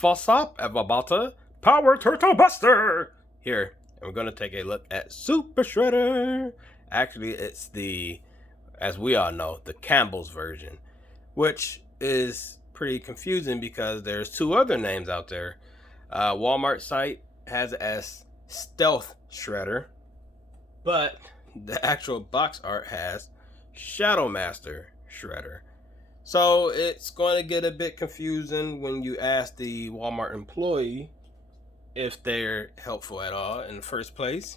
What's up, everybody? Power Turtle Buster! Here, and we're going to take a look at Super Shredder. Actually, it's as we all know, the Campbell's version, which is pretty confusing because there's two other names out there. Walmart site has it as Stealth Shredder, but the actual box art has Shadow Master Shredder. So it's going to get a bit confusing when you ask the Walmart employee if they're helpful at all in the first place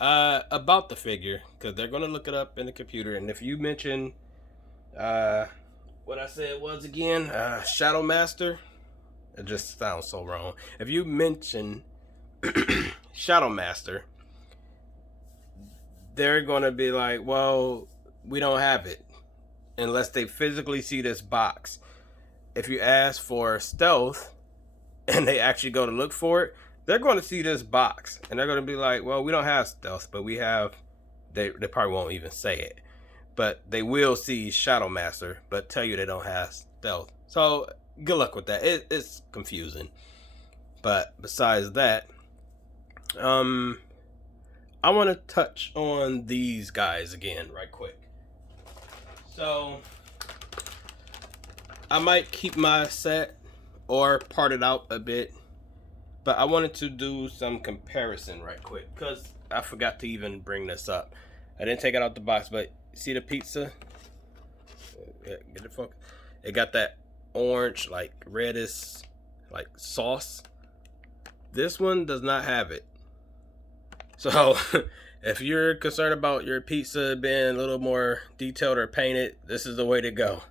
about the figure, because they're going to look it up in the computer. And if you mention what I said was again, Shadow Master, it just sounds so wrong. If you mention Shadow Master, they're going to be like, well, we don't have it unless they physically see this box. If you ask for Stealth and they actually go to look for it, they're going to see this box and they're going to be like, well, we don't have Stealth, but we have, they probably won't even say it, but they will see Shadow Master but tell you they don't have Stealth. So good luck with that. It's confusing. But besides that, I want to touch on these guys again right quick. So I might keep my set or part it out a bit, but I wanted to do some comparison right quick because I forgot to even bring this up. I didn't take it out the box, but see the pizza? Get it focused. It got that orange, like reddish, like sauce. This one does not have it. So if you're concerned about your pizza being a little more detailed or painted, this is the way to go.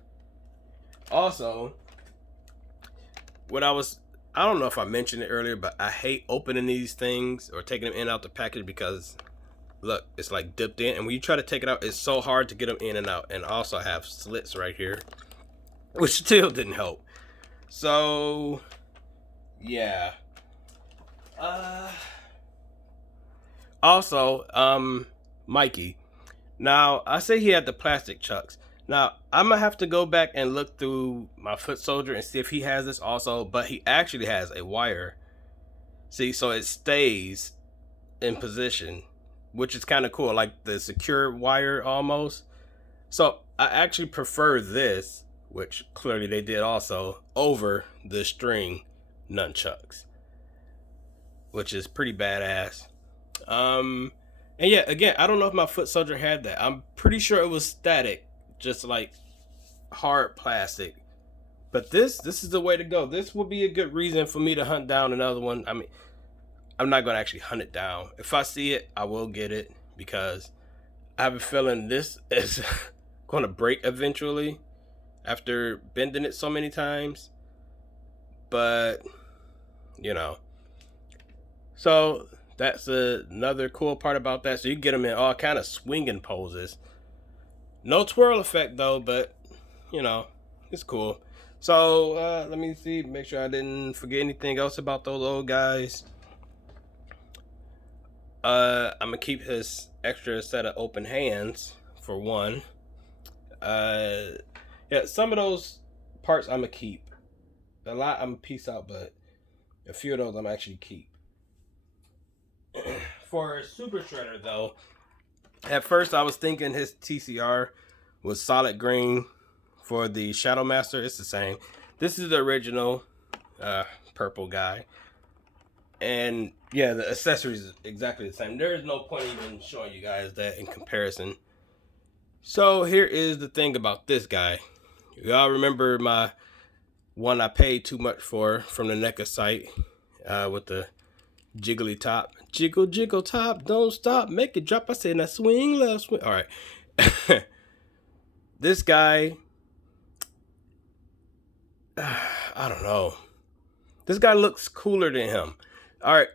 Also, I don't know if I mentioned it earlier, but I hate opening these things or taking them in and out the package because, look, it's like dipped in. And when you try to take it out, it's so hard to get them in and out. And also I have slits right here, which still didn't help. So, yeah. Also, Mikey. Now, I say he had the plastic chucks. Now, I'm going to have to go back and look through my foot soldier and see if he has this also. But he actually has a wire. See, so it stays in position, which is kind of cool. Like the secure wire almost. So, I actually prefer this, which clearly they did also, over the string nunchucks, which is pretty badass. And yeah, again, I don't know if my foot soldier had that. I'm pretty sure it was static, just like hard plastic. But this is the way to go. This will be a good reason for me to hunt down another one. I mean, I'm not going to actually hunt it down. If I see it, I will get it because I have a feeling this is going to break eventually after bending it so many times. But, you know. So that's another cool part about that. So you get them in all kind of swinging poses. No twirl effect though, but you know, it's cool. So let me see, make sure I didn't forget anything else about those old guys. I'm gonna keep his extra set of open hands for one. Yeah, some of those parts I'm gonna keep. A lot I'm gonna piece out, but a few of those I'm actually keep. For Super Shredder though, at first I was thinking his TCR was solid green. For the Shadow Master, it's the same. This is the original purple guy. And yeah, the accessories is exactly the same. There is no point even showing you guys that in comparison. So here is the thing about this guy. Y'all remember my one I paid too much for from the NECA site with the jiggly top. Jiggle, jiggle top, don't stop, make it drop. I said, now swing left, swing. All right. This guy, I don't know. This guy looks cooler than him. All right.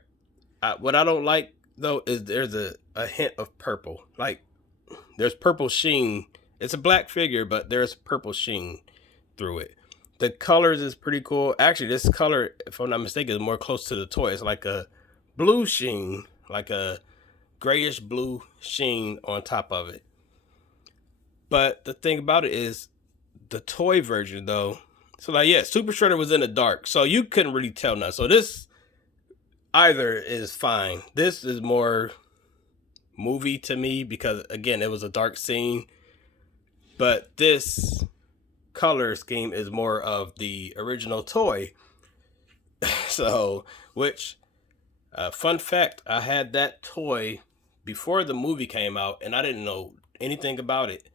What I don't like, though, is there's a hint of purple. Like, there's purple sheen. It's a black figure, but there's purple sheen through it. The colors is pretty cool. Actually, this color, if I'm not mistaken, is more close to the toy. It's like a blue sheen, like a grayish blue sheen on top of it. But the thing about it is the toy version though So like, yeah, Super Shredder was in the dark, so you couldn't really tell nothing. So this either is fine. This is more movie to me because again, it was a dark scene, but this color scheme is more of the original toy. So, which fun fact, I had that toy before the movie came out, and I didn't know anything about it.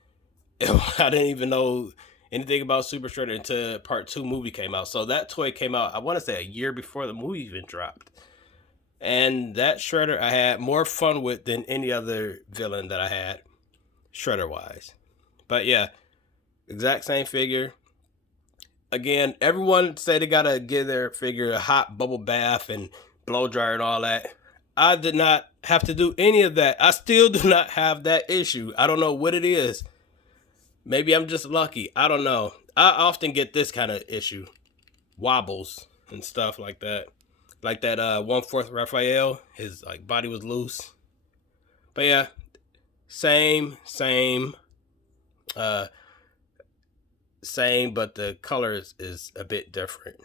I didn't even know anything about Super Shredder until Part 2 movie came out. So that toy came out, I want to say a year before the movie even dropped. And that Shredder I had more fun with than any other villain that I had, Shredder wise. But yeah, exact same figure. Again, everyone say they gotta give their figure a hot bubble bath and blow dryer and all that. I did not have to do any of that. I still do not have that issue. I don't know what it is. Maybe I'm just lucky. I don't know. I often get this kind of issue. Wobbles and stuff like that. Like that 1/4 Raphael. His like body was loose. But yeah. Same. Same, but the color is a bit different.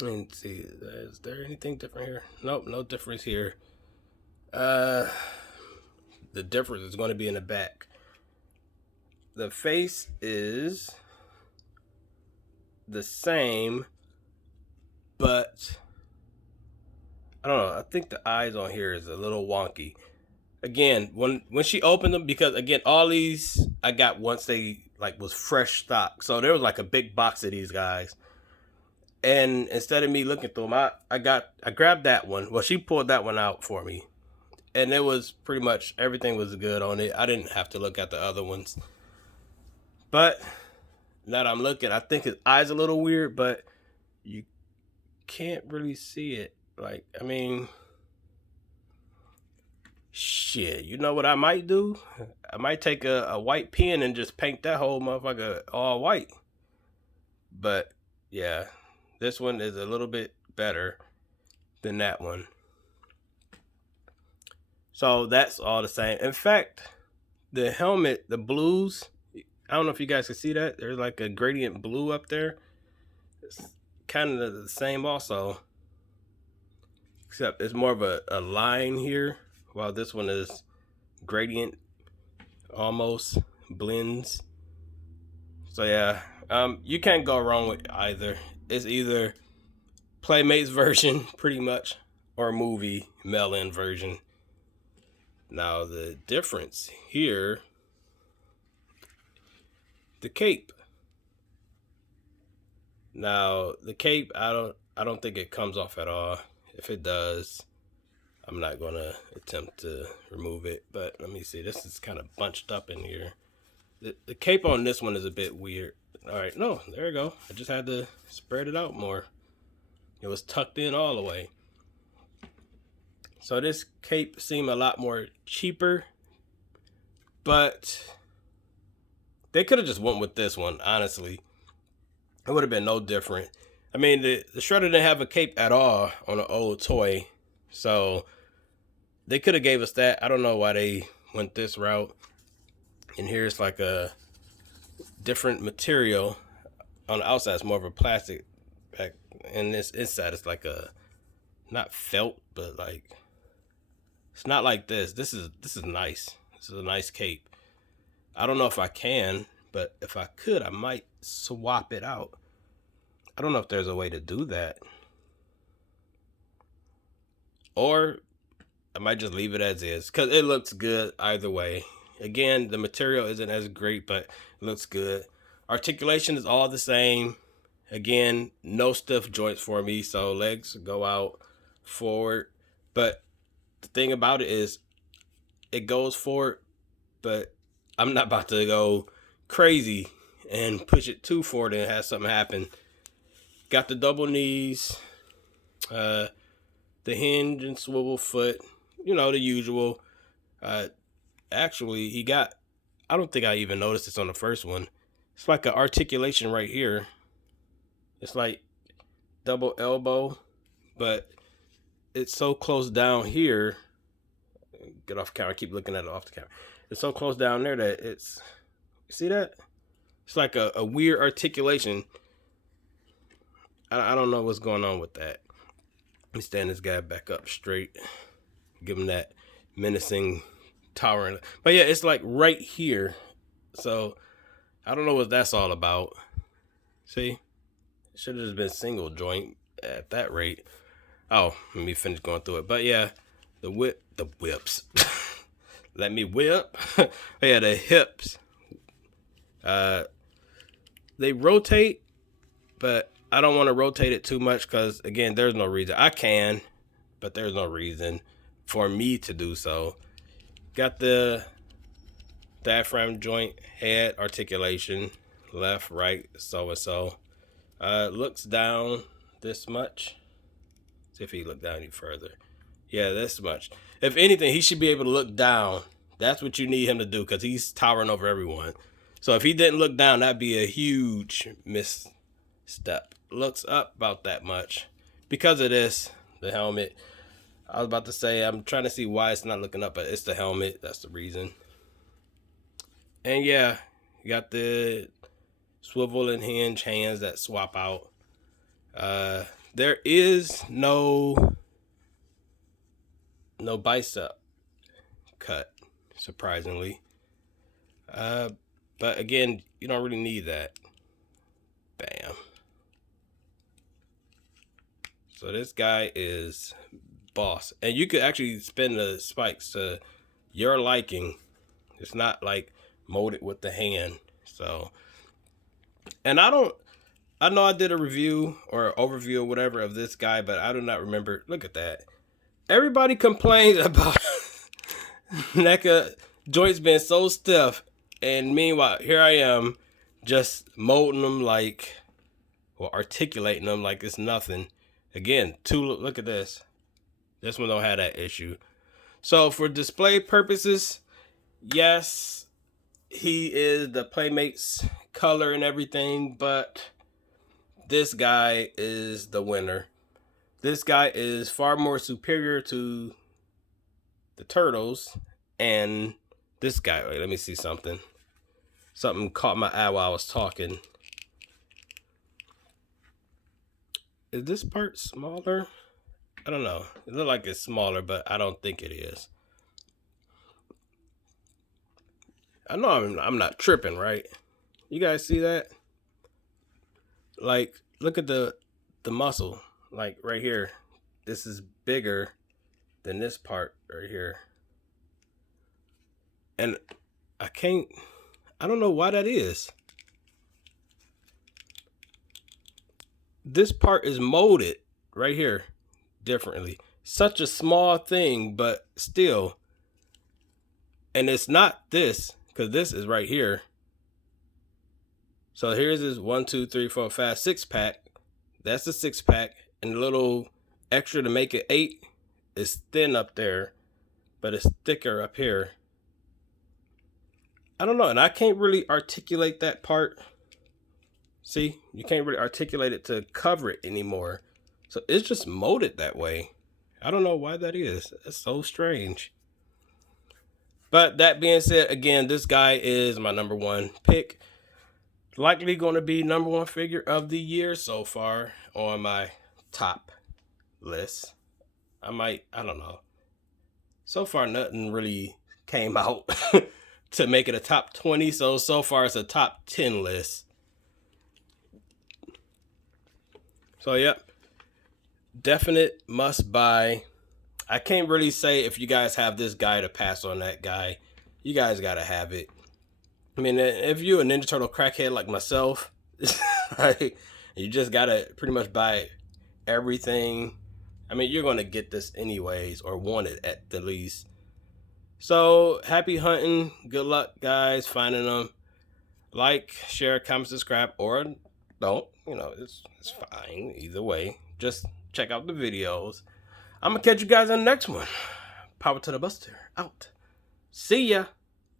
Let's see. Is there anything different here? Nope, no difference here. The difference is going to be in the back. The face is the same, but I don't know. I think the eyes on here is a little wonky. Again, when she opened them, because again, all these I got once they like was fresh stock. So there was like a big box of these guys. And instead of me looking through them, I grabbed that one. Well, she pulled that one out for me. And it was pretty much everything was good on it. I didn't have to look at the other ones. But now that I'm looking, I think his eye's a little weird, but you can't really see it. Like, I mean, shit, you know what I might do? I might take a white pen and just paint that whole motherfucker all white. But, yeah, this one is a little bit better than that one. So that's all the same. In fact, the helmet, the blues, I don't know if you guys can see that. There's like a gradient blue up there. It's kind of the same also. Except it's more of a line here. While this one is gradient, almost blends. So yeah, you can't go wrong with either. It's either Playmates version, pretty much, or movie mail-in version. Now the difference here, the cape. Now the cape, I don't think it comes off at all. If it does, I'm not gonna attempt to remove it. But let me see. This is kind of bunched up in here. The cape on this one is a bit weird. All right, no, there we go. I just had to spread it out more. It was tucked in all the way. So this cape seemed a lot more cheaper, but they could have just went with this one, honestly. It would have been no different. I mean, the Shredder didn't have a cape at all on an old toy, so they could have gave us that. I don't know why they went this route. And here's like a different material. On the outside, it's more of a plastic. And this inside, it's like a, not felt, but like, it's not like this. This is nice. This is a nice cape. I don't know if I can, but if I could, I might swap it out. I don't know if there's a way to do that. Or I might just leave it as is, because it looks good either way. Again, the material isn't as great, but it looks good. Articulation is all the same. Again, no stiff joints for me, so legs go out forward. But the thing about it is, it goes forward, but I'm not about to go crazy and push it too forward and have something happen. Got the double knees, the hinge and swivel foot, you know, the usual. Actually, he got, I don't think I even noticed this on the first one. It's like an articulation right here. It's like double elbow, but it's so close down here. Get off camera. I keep looking at it off the camera. It's so close down there that it's, see that? It's like a weird articulation. I don't know what's going on with that. Let me stand this guy back up straight. Give him that menacing, towering. But yeah, it's like right here. So I don't know what that's all about. See? It should have just been single joint at that rate. Oh, let me finish going through it. But yeah, the whips. Let me whip. Yeah, the hips. They rotate, but I don't want to rotate it too much because, again, there's no reason. I can, but there's no reason for me to do so. Got the diaphragm joint, head articulation, left, right, so and so. Looks down this much. See if he look down any further. Yeah, this much. If anything, he should be able to look down. That's what you need him to do because he's towering over everyone. So if he didn't look down, that'd be a huge misstep. Looks up about that much. Because of this, the helmet. I was about to say, I'm trying to see why it's not looking up, but it's the helmet. That's the reason. And yeah, you got the swivel and hinge hands that swap out. There is no bicep cut, surprisingly. But again, you don't really need that. Bam. So this guy is boss. And you could actually spin the spikes to your liking. It's not like molded with the hand. So, and I know I did a review or overview or whatever of this guy, but I do not remember. Look at that. Everybody complains about NECA joints being so stiff. And meanwhile, here I am just molding them like, or articulating them like it's nothing. Again, look at this. This one don't have that issue. So for display purposes, yes, he is the Playmates color and everything, but this guy is the winner. This guy is far more superior to the Turtles and this guy. Wait, let me see something. Something caught my eye while I was talking. Is this part smaller? I don't know. It looks like it's smaller, but I don't think it is. I know I'm not tripping, right? You guys see that? Like, look at the muscle. Like right here. This is bigger than this part right here. And I don't know why that is. This part is molded right here differently. Such a small thing, but still. And it's not this, because this is right here. So here's his 1, 2, 3, 4, 5, 6 pack. That's the 6 pack. And the little extra to make it 8 is thin up there, but it's thicker up here. I don't know, and I can't really articulate that part. See, you can't really articulate it to cover it anymore. So it's just molded that way. I don't know why that is. That's so strange. But that being said, again, this guy is my number one pick. Likely going to be number one figure of the year so far on my top list. I don't know. So far, nothing really came out to make it a top 20. So far, it's a top 10 list. So, yep. Definite must buy. I can't really say if you guys have this guy to pass on that guy. You guys got to have it. I mean, if you're a Ninja Turtle crackhead like myself, you just got to pretty much buy everything. I mean, you're going to get this anyways, or want it at the least. So, happy hunting. Good luck, guys, finding them. Like, share, comment, subscribe, or don't. You know, it's fine. Either way. Just check out the videos. I'm going to catch you guys on the next one. Power to the Buster. Out. See ya.